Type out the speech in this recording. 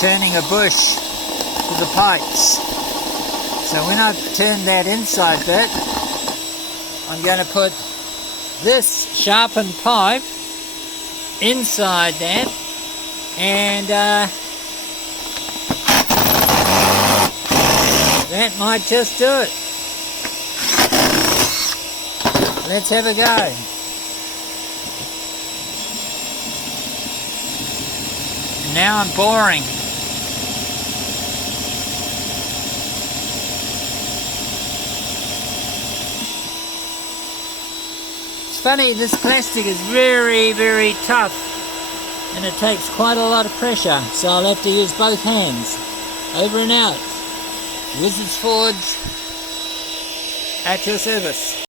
turning a bush to the pipes. So when I've turned that inside bit, I'm going to put this sharpened pipe inside that, and that might just do it. Let's have a go. And now I'm boring. It's funny, this plastic is very, very tough, and it takes quite a lot of pressure, so I'll have to use both hands. Over and out. Wizards Forge at your service.